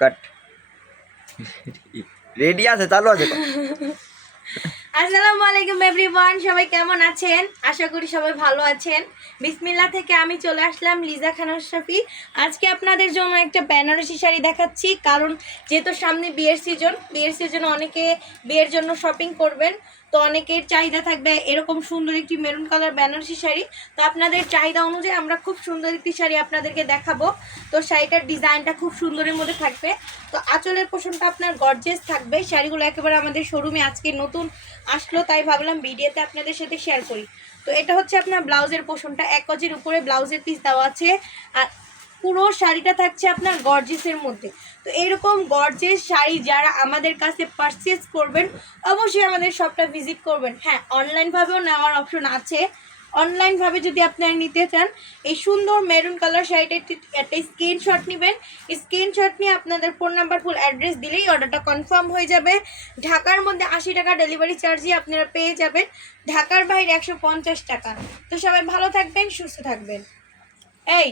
কাট ready আছে, চালু আছে। আসসালামু আলাইকুম এভরিওয়ান, সবাই কেমন আছেন? আশা করি সবাই ভালো আছেন। বিসমিল্লাহ থেকে আমি চলে আসলাম লিজা খান আশরাফি। আজকে আপনাদের জন্য একটা বেনারসি শাড়ি দেখাচ্ছি, কারণ যেহেতু সামনে বিয়ের সিজন অনেকে বিয়ের জন্য শপিং করবেন, তো অনেকের চাহিদা থাকবে এরকম সুন্দর একটি মেরুন কালার বেনারসি শাড়ি। তো আপনাদের চাহিদা অনুযায়ী আমরা খুব সুন্দর একটি শাড়ি আপনাদেরকে দেখাবো। তো শাড়িটার ডিজাইনটা খুব সুন্দরের মধ্যে থাকবে। তো আঁচলের পোষণটা আপনার গর্জিয়াস থাকবে। শাড়িগুলো একেবারে আমাদের শোরুমে আজকে নতুন আসলো, তাই ভাবলাম ভিডিওতে আপনাদের সাথে শেয়ার করি। তো এটা হচ্ছে আপনার ব্লাউজের পোষণটা, 1 গজের উপরে ব্লাউজের পিস দেওয়া আছে, আর পুরো শাড়িটা থাকছে আপনার গর্জিয়াসের মধ্যে। তো এরকম গর্জিয়াস শাড়ি যারা আমাদের কাছে পারচেজ করবেন, অবশ্যই আমাদের শপটা ভিজিট করবেন। হ্যাঁ, অনলাইনভাবেও নেওয়ার অপশন আছে। অনলাইনভাবে যদি আপনারা নিতে চান, এই সুন্দর মেরুন কালার শাড়িটা একটা স্ক্রিনশট নেবেন। স্ক্রিনশট নিয়ে আপনাদের ফোন নাম্বার, ফুল অ্যাড্রেস দিলেই অর্ডারটা কনফার্ম হয়ে যাবে। ঢাকার মধ্যে 80 টাকা ডেলিভারি চার্জই আপনারা পেয়ে যাবেন, ঢাকার বাইরে 150 টাকা। তো সবাই ভালো থাকবেন, সুস্থ থাকবেন। এই